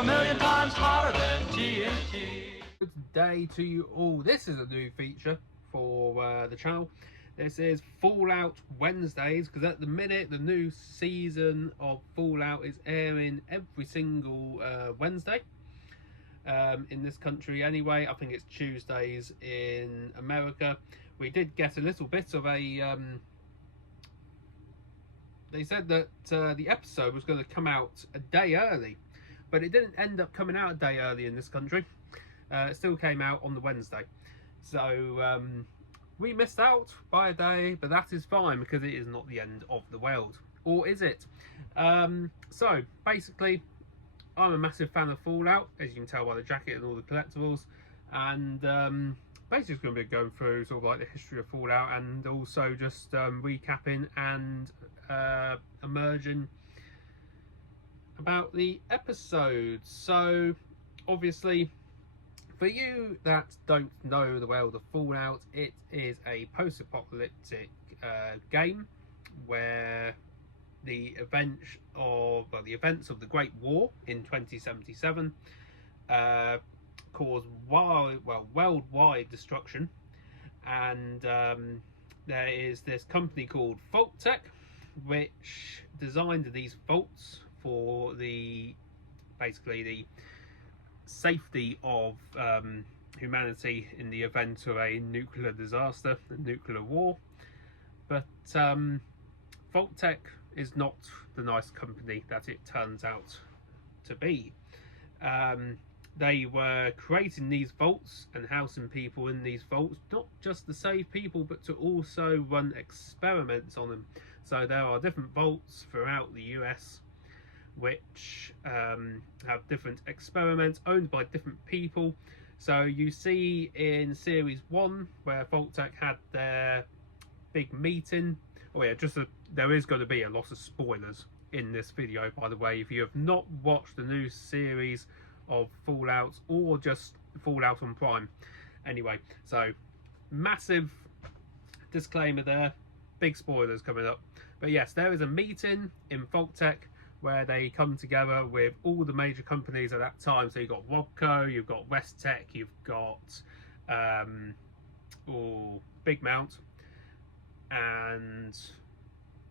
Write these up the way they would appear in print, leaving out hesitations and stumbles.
a million times hotter than TNT. Good day to you all. This is a new feature for the channel. This is Fallout Wednesdays, because at the minute the new season of Fallout is airing every single Wednesday in this country anyway. I think it's Tuesdays in America. We did get a little bit of a they said that the episode was going to come out a day early, but it didn't end up coming out a day early in this country. It still came out on the Wednesday, so we missed out by a day, but that is fine because it is not the end of the world, or is it? So basically, I'm a massive fan of Fallout, as you can tell by the jacket and all the collectibles, and basically it's going to be going through sort of like the history of Fallout, and also just recapping and emerging about the episodes. So obviously, for you that don't know the world of Fallout, it is a post-apocalyptic game where the events of the Great War in 2077 caused worldwide destruction, and there is this company called Vault-Tec which designed these vaults for basically the safety of humanity in the event of a nuclear disaster, a nuclear war. But Vault-Tec is not the nice company that it turns out to be. They were creating these vaults and housing people in these vaults, not just to save people, but to also run experiments on them. So there are different vaults throughout the US which have different experiments owned by different people. So you see in series 1 where Vault-Tec had their big meeting. Oh yeah, there is going to be a lot of spoilers in this video, by the way, if you have not watched the new series of Fallout or just Fallout on Prime. Anyway, so massive disclaimer there, big spoilers coming up. But yes, there is a meeting in Vault-Tec where they come together with all the major companies at that time. So you've got Wobco, you've got West-Tech, you've got Big Mount, and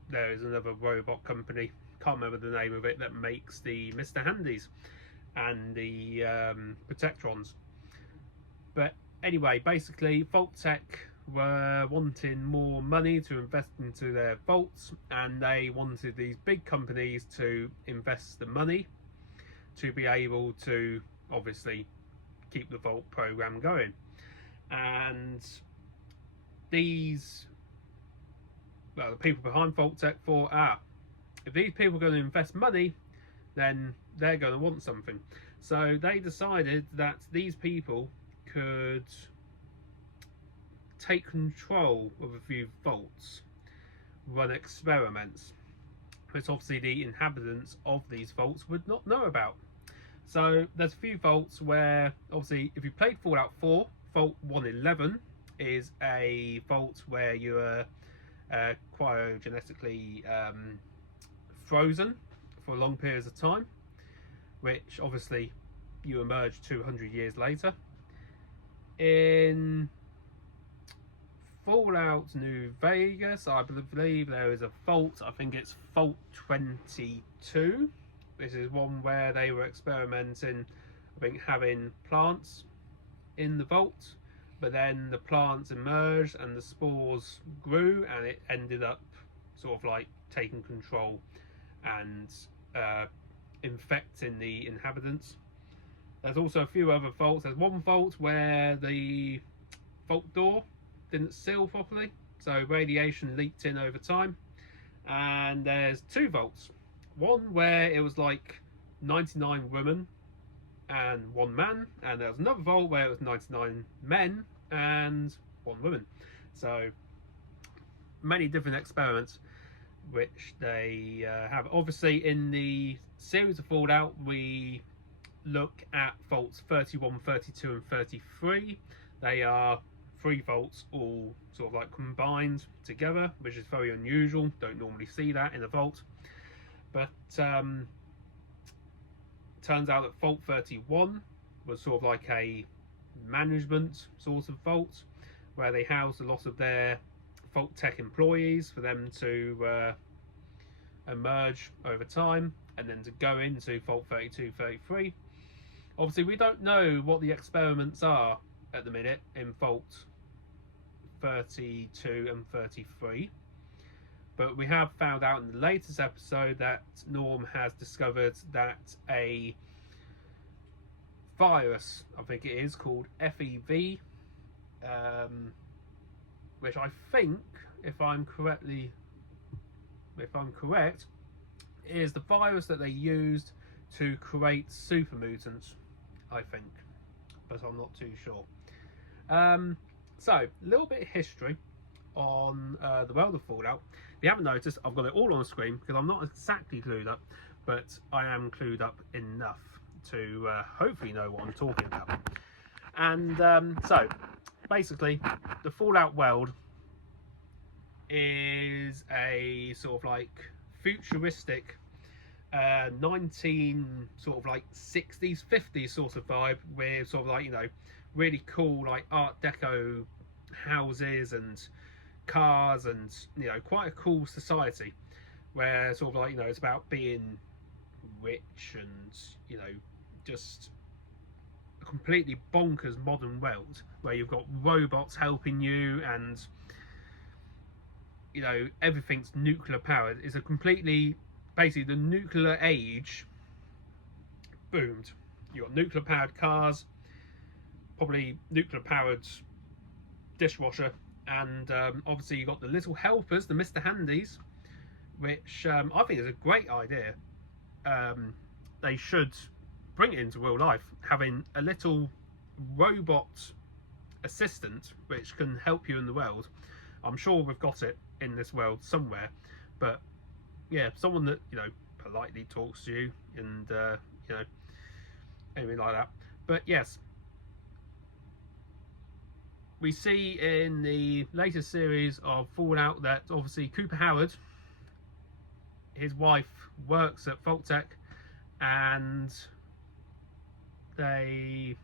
there is another robot company, can't remember the name of it, that makes the Mr. Handys and the Protectrons. But anyway, basically Vault-Tec were wanting more money to invest into their vaults, and they wanted these big companies to invest the money to be able to obviously keep the vault program going. And the people behind Vault-Tec thought, if these people are going to invest money, then they're going to want something. So they decided that these people could take control of a few vaults, run experiments, which obviously the inhabitants of these vaults would not know about. So there's a few vaults where, obviously, if you played Fallout 4, Vault 111 is a vault where you are cryogenetically frozen for long periods of time, which obviously you emerge 200 years later. In Fallout New Vegas, I believe there is a vault, I think it's Vault 22. This is one where they were experimenting, I think, having plants in the vault, but then the plants emerged and the spores grew, and it ended up sort of like taking control and infecting the inhabitants. There's also a few other vaults. There's one vault where the vault door didn't seal properly, so radiation leaked in over time. And there's two vaults. One where it was like 99 women and 1 man, and there was another vault where it was 99 men and 1 woman. So many different experiments which they have. Obviously in the series of Fallout we look at vaults 31, 32 and 33. They are 3 vaults all sort of like combined together, which is very unusual. Don't normally see that in a vault. But turns out that Vault 31 was sort of like a management sort of vault where they housed a lot of their Vault-Tec employees for them to emerge over time and then to go into Vault 32, 33. Obviously, we don't know what the experiments are at the minute in Vault 32 and 33, but we have found out in the latest episode that Norm has discovered that a virus, I think it is, called FEV, which I think, if I'm correct, is the virus that they used to create super mutants, I think, but I'm not too sure. So, a little bit of history on the world of Fallout. If you haven't noticed, I've got it all on the screen because I'm not exactly clued up, but I am clued up enough to hopefully know what I'm talking about. And so, basically, the Fallout world is a sort of like futuristic 19 sort of like 60s 50s sort of vibe with sort of like, you know, really cool like art deco houses and cars and, you know, quite a cool society where sort of like, you know, it's about being rich and, you know, just a completely bonkers modern world where you've got robots helping you and, you know, everything's nuclear powered. It's a completely, basically the nuclear age boomed. You've got nuclear powered cars, probably nuclear powered dishwasher, and obviously you've got the little helpers, the Mr. Handies, which I think is a great idea. They should bring it into real life, having a little robot assistant which can help you in the world. I'm sure we've got it in this world somewhere, but yeah, someone that, you know, politely talks to you and you know, anything like that. But yes, we see in the latest series of Fallout that obviously Cooper Howard, his wife, works at Vault-Tec, and they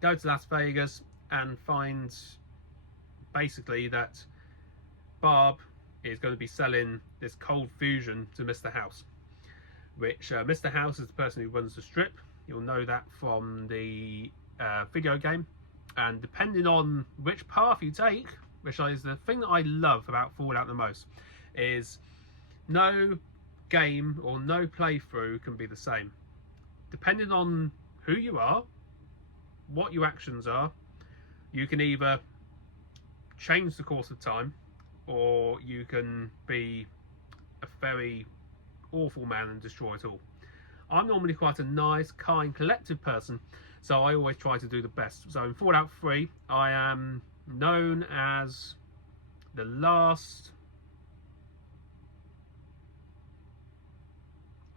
go to Las Vegas and find basically that Barb is going to be selling this cold fusion to Mr. House, which Mr. House is the person who runs the strip. You'll know that from the video game, and depending on which path you take, which is the thing that I love about Fallout the most, is no game or no playthrough can be the same. Depending on who you are, what your actions are, you can either change the course of time, or you can be a very awful man and destroy it all. I'm normally quite a nice, kind, collective person, so I always try to do the best. So in Fallout 3, I am known as the last...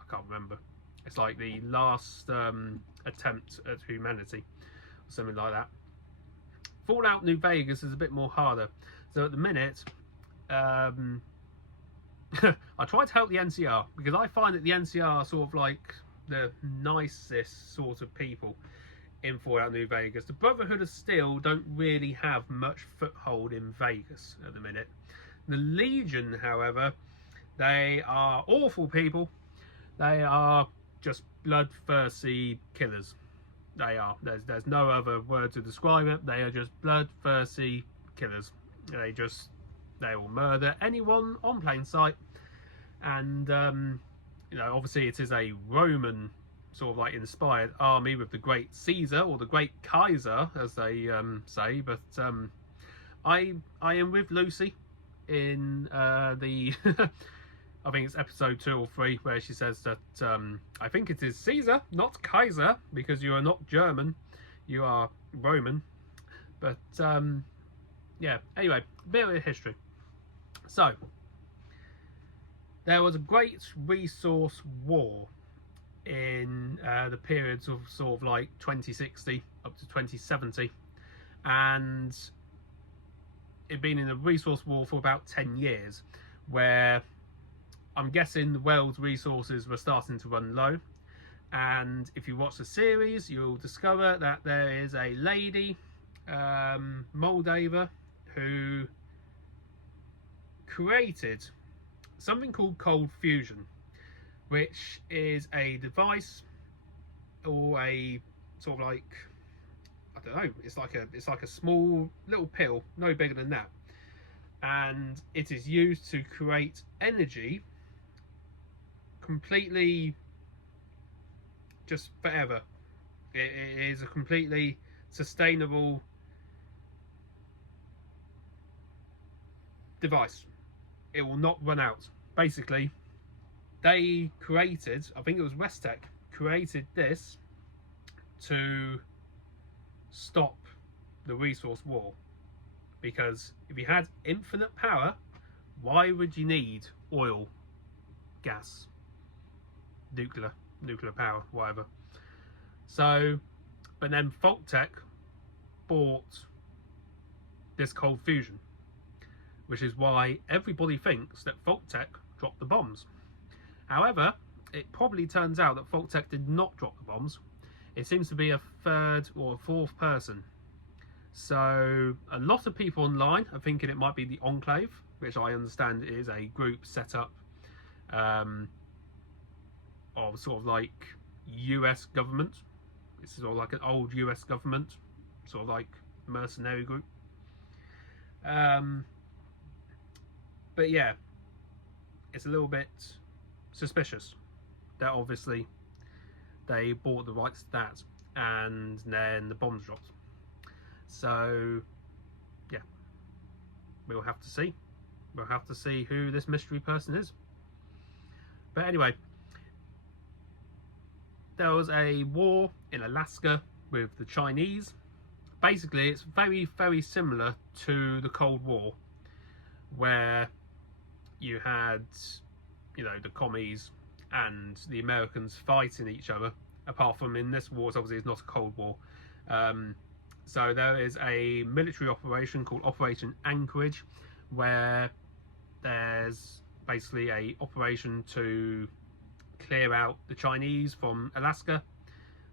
I can't remember. It's like the last attempt at humanity, or something like that. Fallout New Vegas is a bit more harder. So at the minute, I try to help the NCR, because I find that the NCR are sort of like the nicest sort of people in Fallout New Vegas. The Brotherhood of Steel don't really have much foothold in Vegas at the minute. The Legion, however, they are awful people. They are just bloodthirsty killers. They are. There's no other word to describe it. They are just bloodthirsty killers. They will murder anyone on plain sight. And you know, obviously it is a Roman sort of like inspired army with the great Caesar, or the great Kaiser as they say. But I am with Lucy in the I think it's episode 2 or 3, where she says that I think it is Caesar, not Kaiser, because you are not German, you are Roman. But yeah, anyway, a bit of history. So there was a great resource war in the periods of sort of like 2060 up to 2070, and it'd been in a resource war for about 10 years, where I'm guessing the world's resources were starting to run low, And if you watch the series, you'll discover that there is a lady, Moldova, who created something called cold fusion, which is a device or a sort of like, I don't know, it's like a small little pill, no bigger than that, and it is used to create energy completely just forever. It is a completely sustainable device. It will not run out. Basically, they created, I think it was Westech, created this to stop the resource war. Because if you had infinite power, why would you need oil, gas, nuclear power, whatever? So, but then Vault-Tec bought this cold fusion, which is why everybody thinks that Vault-Tec dropped the bombs. However, it probably turns out that Vault-Tec did not drop the bombs. It seems to be a third or a fourth person. So a lot of people online are thinking it might be the Enclave, which I understand is a group set up of sort of like US government. It's sort of like an old US government, sort of like mercenary group. But yeah, it's a little bit suspicious that obviously they bought the rights to that and then the bombs dropped. So yeah, we'll have to see. We'll have to see who this mystery person is. But anyway, there was a war in Alaska with the Chinese. Basically, it's very, very similar to the Cold War, where you had, you know, the commies and the Americans fighting each other. Apart from in this war, obviously it's not a Cold War. So there is a military operation called Operation Anchorage, where there's basically a operation to clear out the Chinese from Alaska,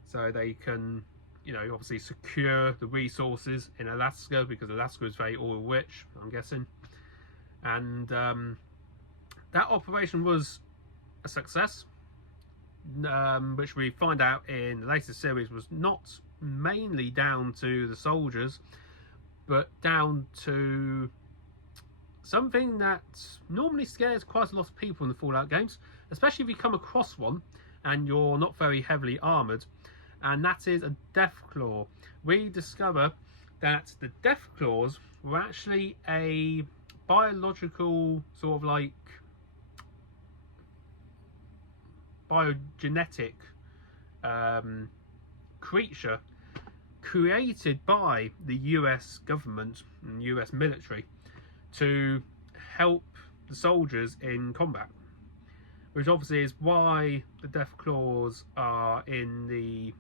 so they can, you know, obviously secure the resources in Alaska, because Alaska is very oil rich, I'm guessing. And that operation was a success, which we find out in the latest series was not mainly down to the soldiers, but down to something that normally scares quite a lot of people in the Fallout games, especially if you come across one and you're not very heavily armoured, and that is a Deathclaw. We discover that the Deathclaws were actually a biological sort of like biogenetic creature created by the US government and US military to help the soldiers in combat, which obviously is why the Deathclaws are in the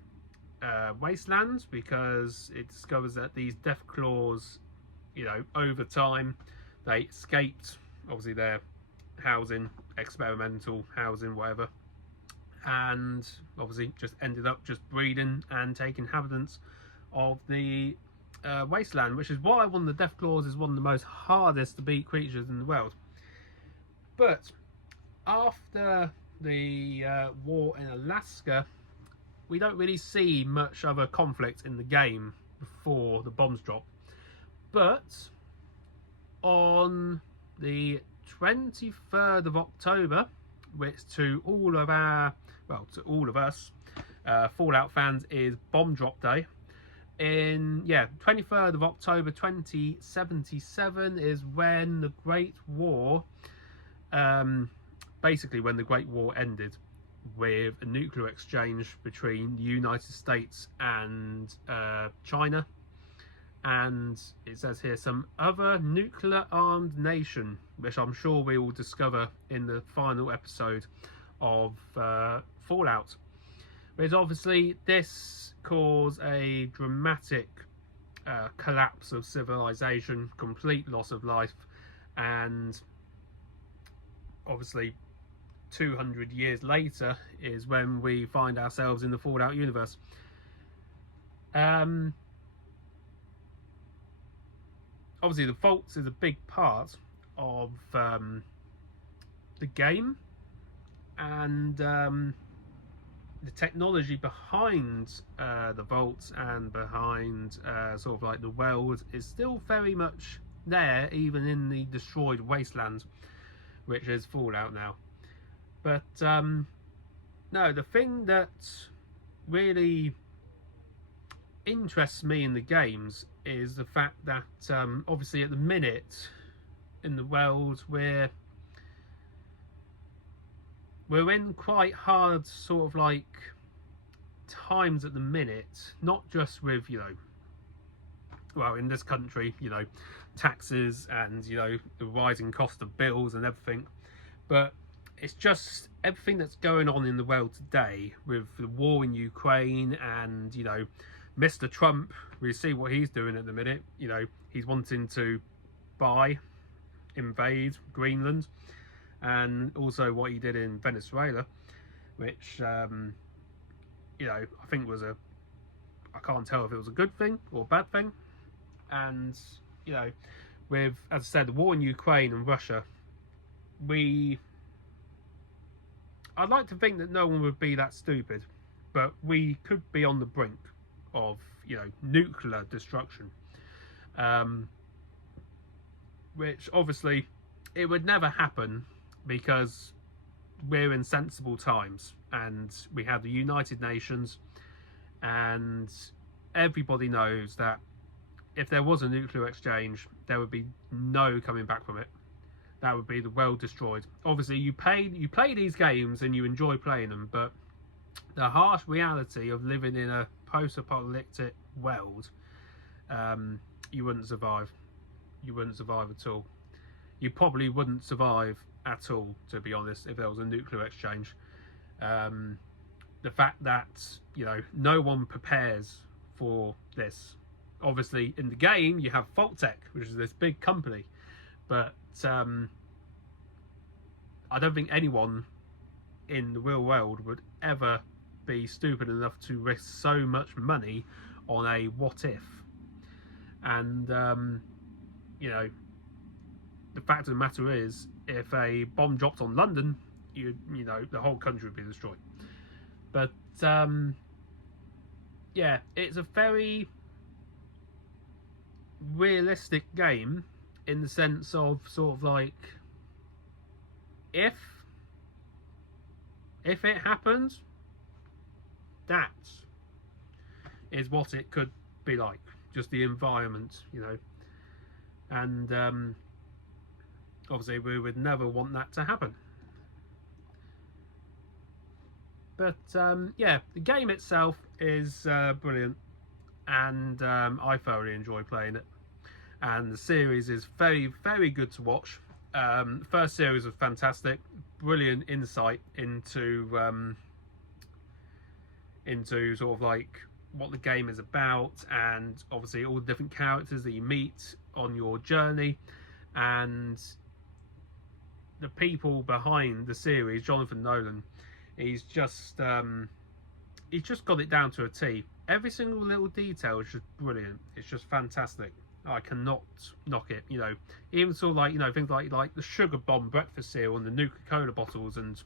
wastelands, because it discovers that these Deathclaws, you know, over time they escaped obviously their housing, experimental housing, whatever, and obviously just ended up just breeding and taking inhabitants of the wasteland, which is why one of the Deathclaws is one of the most hardest to beat creatures in the world. But after the war in Alaska, we don't really see much other conflict in the game before the bombs drop. But on the 23rd of October, which to all of our, well, to all of us Fallout fans is Bomb Drop Day. In 23rd of October 2077 is when the Great War, basically when the Great War ended, with a nuclear exchange between the United States and China, and it says here some other nuclear armed nation, which I'm sure we will discover in the final episode of Fallout. But obviously this caused a dramatic collapse of civilization, complete loss of life, and obviously 200 years later is when we find ourselves in the Fallout universe. Obviously, the Vaults is a big part of the game, and the technology behind the Vaults and behind sort of like the world is still very much there, even in the destroyed wasteland, which is Fallout now. But no, the thing that really interests me in the games is the fact that obviously at the minute in the world we're in quite hard sort of like times at the minute, not just with, you know, well, in this country, you know, taxes and, you know, the rising cost of bills and everything, but it's just everything that's going on in the world today with the war in Ukraine and, you know, Mr. Trump. We see what he's doing at the minute. You know, he's wanting to invade Greenland, and also what he did in Venezuela, which you know, I think was I can't tell if it was a good thing or a bad thing. And you know, with, as I said, the war in Ukraine and Russia, I'd like to think that no one would be that stupid, but we could be on the brink of, you know, nuclear destruction, which obviously it would never happen because we're in sensible times and we have the United Nations, and everybody knows that if there was a nuclear exchange, there would be no coming back from it. That would be the world destroyed. Obviously, you play these games and you enjoy playing them, but the harsh reality of living in a post-apocalyptic world, you wouldn't survive. You wouldn't survive at all. You probably wouldn't survive at all, to be honest, if there was a nuclear exchange. The fact that, you know, no one prepares for this. Obviously, in the game, you have Vault-Tec, which is this big company, but I don't think anyone in the real world would ever be stupid enough to risk so much money on a what if. And you know, the fact of the matter is, if a bomb dropped on London, you know, the whole country would be destroyed. But yeah, it's a very realistic game in the sense of sort of like, if it happens, that is what it could be like, just the environment, you know. And obviously we would never want that to happen. But yeah, the game itself is brilliant, and I thoroughly enjoy playing it, and the series is very, very good to watch. The first series was fantastic, brilliant insight into sort of like what the game is about, and obviously all the different characters that you meet on your journey, and the people behind the series. Jonathan Nolan, he's just got it down to a T. Every single little detail is just brilliant. It's just fantastic. I cannot knock it. You know, even sort of like, you know, things like the sugar bomb breakfast cereal and the Nuka-Cola bottles, and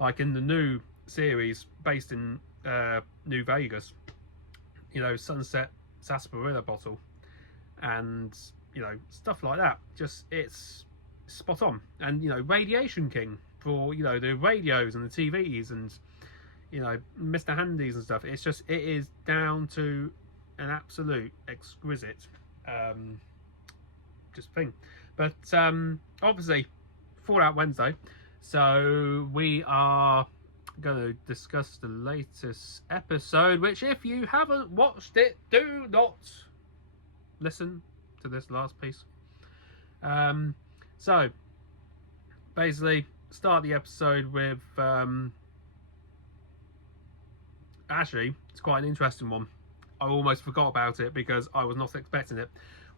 like in the new series based in New Vegas, you know, Sunset Sarsaparilla bottle, and you know, stuff like that. Just, it's spot on. And you know, Radiation King for, you know, the radios and the TVs, and you know, Mr. Handies and stuff. It's just, it is down to an absolute exquisite just thing. But obviously Fallout Wednesday, so we are going to discuss the latest episode, which, if you haven't watched it, do not listen to this last piece. So basically start the episode with actually, it's quite an interesting one. I almost forgot about it because I was not expecting it.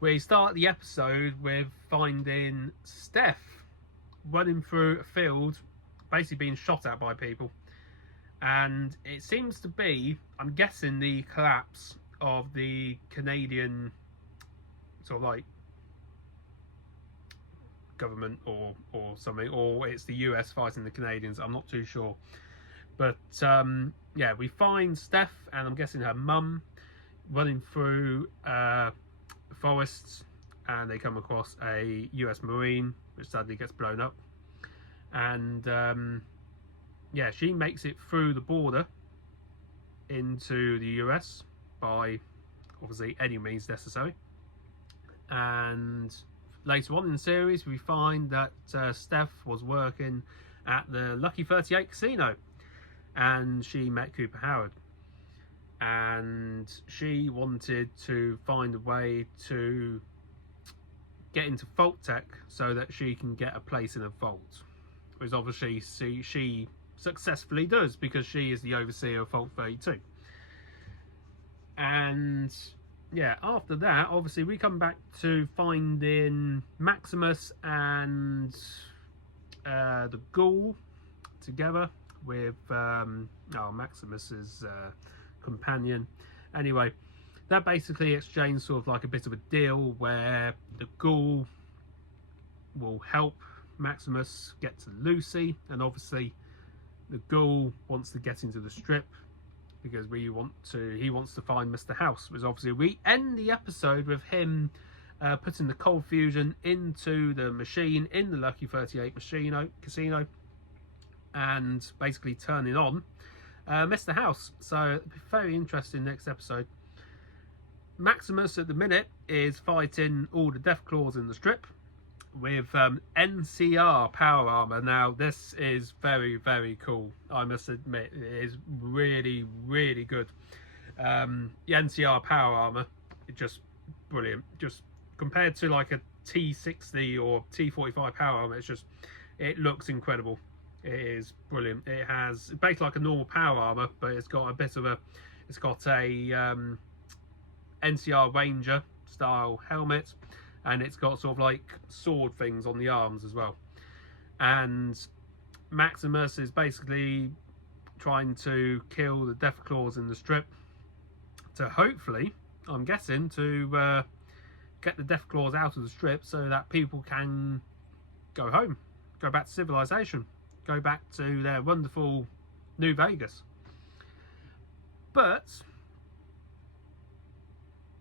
We start the episode with finding Steph running through a field basically being shot at by people. And it seems to be, I'm guessing, the collapse of the Canadian sort of like government or something, or it's the US fighting the Canadians. I'm not too sure. But yeah, we find Steph and I'm guessing her mum running through forests, and they come across a US Marine, which sadly gets blown up. And yeah, she makes it through the border into the US by obviously any means necessary. And later on in the series, we find that Steph was working at the Lucky 38 casino, and she met Cooper Howard, and she wanted to find a way to get into Vault-Tec so that she can get a place in a vault, which obviously she successfully does, because she is the overseer of Vault 32. And yeah, after that, obviously we come back to finding Maximus and the Ghoul together with Maximus's companion. Anyway, that basically exchanged sort of like a bit of a deal where the Ghoul will help Maximus get to Lucy, and obviously the Ghoul wants to get into the Strip because he wants to find Mr. House, which obviously we end the episode with him putting the cold fusion into the machine in the Lucky 38 casino and basically turning on Mr. House. So very interesting next episode. Maximus at the minute is fighting all the Deathclaws in the Strip with NCR power armor. Now this is very, very cool, I must admit. It is really, really good. The NCR power armor is just brilliant. Just compared to like a T60 or T45 power armor, it looks incredible. It is brilliant. It has basically like a normal power armor, but it's got a NCR Ranger style helmet, and it's got sort of like sword things on the arms as well. And Maximus is basically trying to kill the Deathclaws in the Strip to hopefully, I'm guessing, to get the Deathclaws out of the Strip so that people can go home, go back to civilization, go back to their wonderful New Vegas. But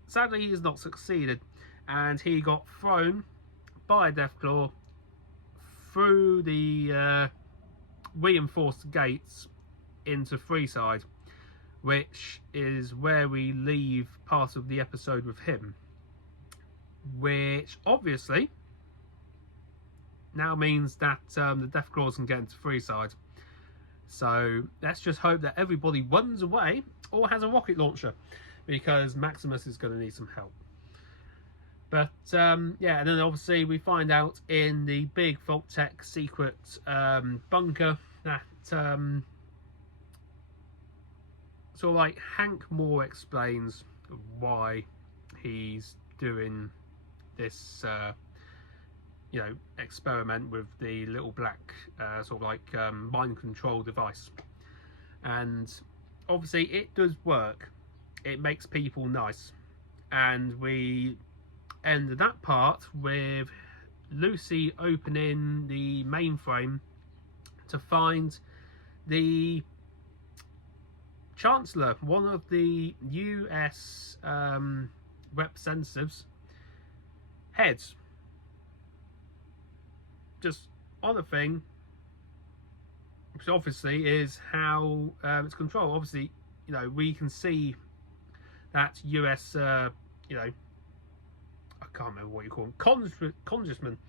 sadly, he has not succeeded, and he got thrown by a Deathclaw through the reinforced gates into Freeside, which is where we leave part of the episode with him, which obviously now means that the Deathclaws can get into Freeside. So let's just hope that everybody runs away or has a rocket launcher, because Maximus is going to need some help. But yeah, and then obviously we find out in the big Vault-Tec secret bunker that sort of like Hank Moore explains why he's doing this experiment with the little black sort of like mind control device. And obviously it does work. It makes people nice, and we end that part with Lucy opening the mainframe to find the Chancellor, one of the US representatives' heads, just on a thing, which obviously is how it's controlled. Obviously, we can see that US, I can't remember what you call them, congressman.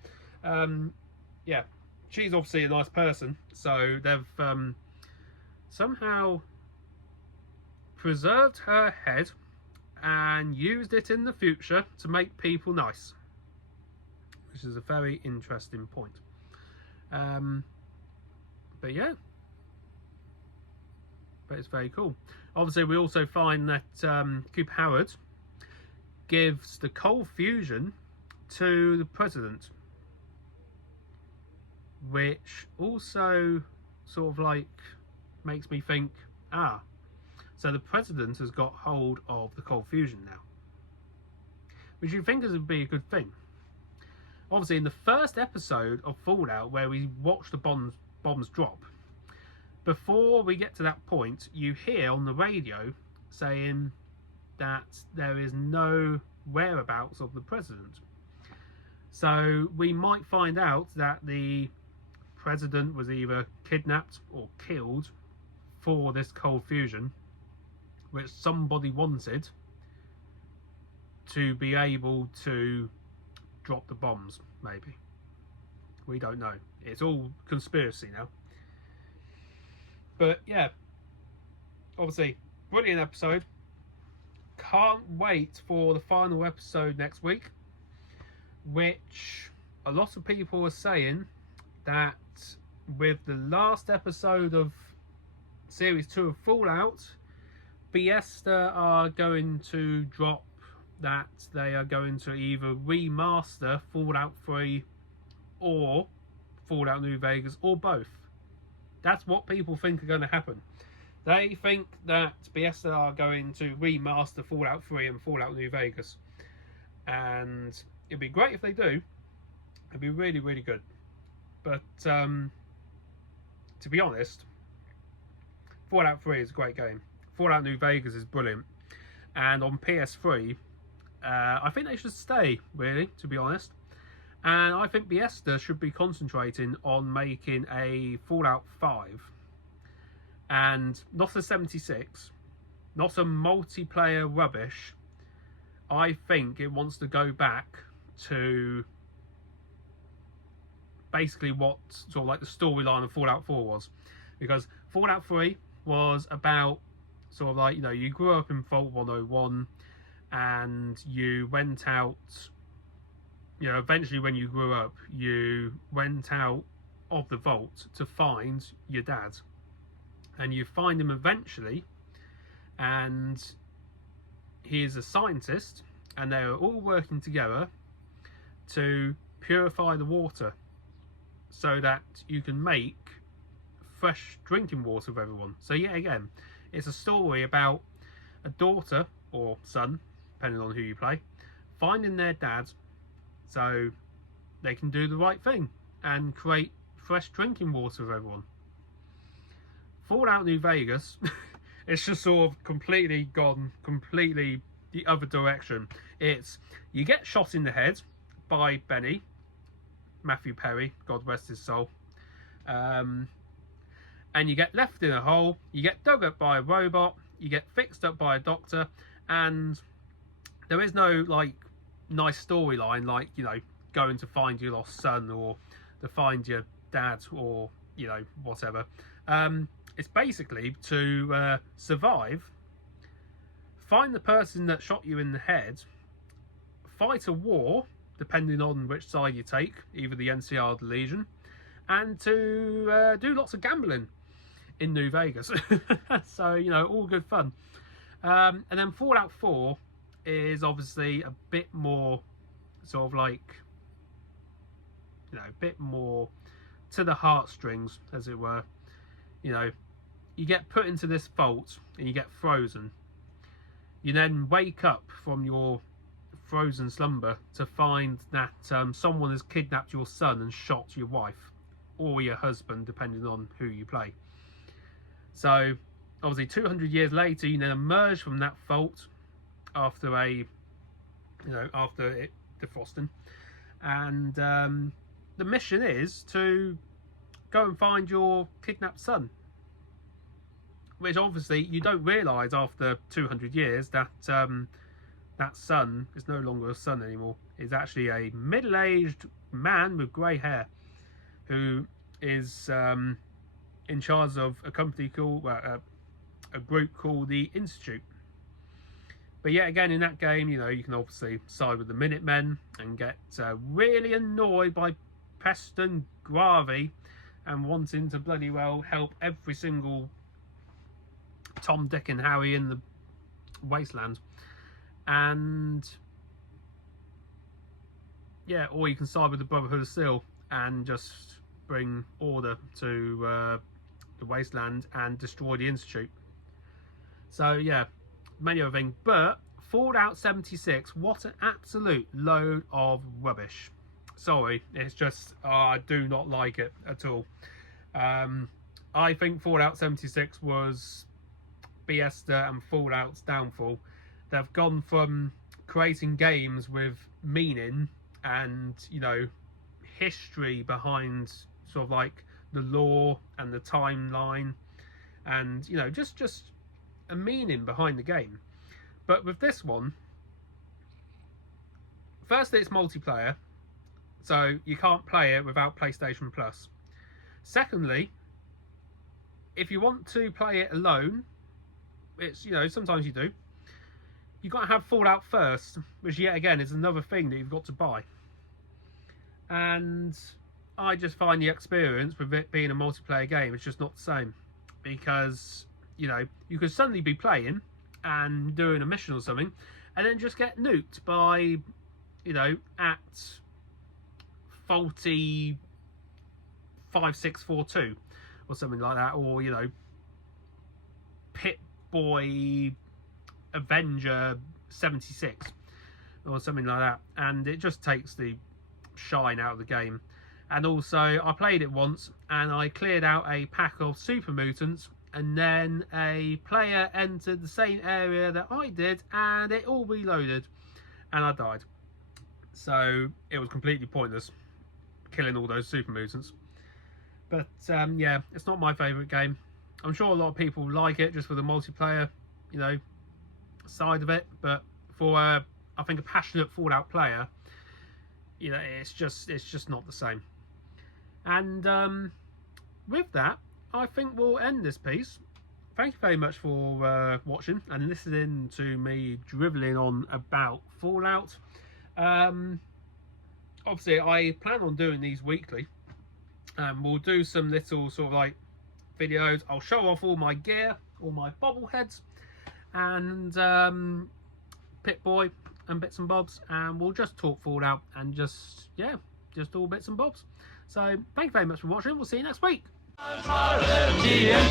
Yeah, she's obviously a nice person, so they've somehow preserved her head and used it in the future to make people nice, which is a very interesting point. But yeah, but it's very cool. Obviously, we also find that Cooper Howard gives the cold fusion to the president, which also sort of like makes me think, so the president has got hold of the cold fusion now, which you think would be a good thing. Obviously, in the first episode of Fallout, where we watch the bombs drop, before we get to that point, you hear on the radio saying that there is no whereabouts of the president. So we might find out that the president was either kidnapped or killed for this cold fusion, which somebody wanted to be able to drop the bombs, maybe. We don't know. It's all conspiracy now. But yeah, obviously, brilliant episode. Can't wait for the final episode next week, which a lot of people are saying that with the last episode of Series 2 of Fallout, Bethesda are going to drop that they are going to either remaster Fallout 3 or Fallout New Vegas, or both. That's what people think are going to happen. They think that Bethesda are going to remaster Fallout 3 and Fallout New Vegas. And it'd be great if they do. It'd be really, really good. But to be honest, Fallout 3 is a great game. Fallout New Vegas is brilliant. And on PS3, I think they should stay, really, to be honest. And I think Bethesda should be concentrating on making a Fallout 5. And not a 76. Not a multiplayer rubbish. I think it wants to go back to basically what sort of like the storyline of Fallout 4 was. Because Fallout 3 was about sort of like, you know, you grew up in Vault 101 and you went out, you know, eventually when you grew up, you went out of the vault to find your dad. And you find him eventually, and he is a scientist, and they are all working together to purify the water so that you can make fresh drinking water for everyone. So yet again, it's a story about a daughter or son, depending on who you play, finding their dad so they can do the right thing and create fresh drinking water for everyone. Fallout New Vegas, it's just sort of completely gone completely the other direction. It's, you get shot in the head by Benny, Matthew Perry, God rest his soul, and you get left in a hole, you get dug up by a robot, you get fixed up by a doctor, and there is no like nice storyline like, you know, going to find your lost son or to find your dad or, you know, whatever. It's basically to survive, find the person that shot you in the head, fight a war, depending on which side you take, either the NCR or the Legion, and to do lots of gambling in New Vegas. So, you know, all good fun. And then Fallout 4 is obviously a bit more sort of like, you know, a bit more to the heartstrings, as it were. You know, you get put into this vault and you get frozen. You then wake up from your frozen slumber to find that someone has kidnapped your son and shot your wife or your husband, depending on who you play. So obviously 200 years later, you then emerge from that vault after after it defrosting, and the mission is to go and find your kidnapped son, which obviously you don't realise after 200 years that that son is no longer a son anymore. Is actually a middle-aged man with grey hair who is in charge of a company called a group called the Institute. But yet again, in that game, you know, you can obviously side with the Minutemen and get really annoyed by Preston Garvey and wanting to bloody well help every single Tom, Dick and Harry in the wasteland. And yeah, or you can side with the Brotherhood of Steel and just bring order to the Wasteland and destroy the Institute. So yeah, many other things. But Fallout 76, what an absolute load of rubbish. Sorry, it's just I do not like it at all. I think Fallout 76 was Bethesda and Fallout's downfall. They've gone from creating games with meaning and, you know, history behind sort of like the lore and the timeline and, you know, just a meaning behind the game. But with this one, firstly, it's multiplayer, so you can't play it without PlayStation Plus. Secondly, if you want to play it alone, it's, you know, sometimes you do, you've got to have Fallout first, which yet again is another thing that you've got to buy. And I just find the experience with it being a multiplayer game, it's just not the same. Because, you know, you could suddenly be playing and doing a mission or something, and then just get nuked by, you know, at faulty 5642 or something like that, or, you know, Pip-Boy Avenger 76 or something like that, and it just takes the shine out of the game. And also, I played it once and I cleared out a pack of super mutants, and then a player entered the same area that I did and it all reloaded and I died. So it was completely pointless killing all those super mutants. But yeah, it's not my favourite game. I'm sure a lot of people like it just for the multiplayer, you know, side of it. But for I think a passionate Fallout player, you know, it's just not the same. And with that, I think we'll end this piece. Thank you very much for watching and listening to me drivelling on about Fallout. Obviously, I plan on doing these weekly. We'll do some little sort of like videos. I'll show off all my gear, all my bobbleheads, and Pip-Boy and bits and bobs, and we'll just talk Fallout and just all bits and bobs. So thank you very much for watching. We'll see you next week. TNT.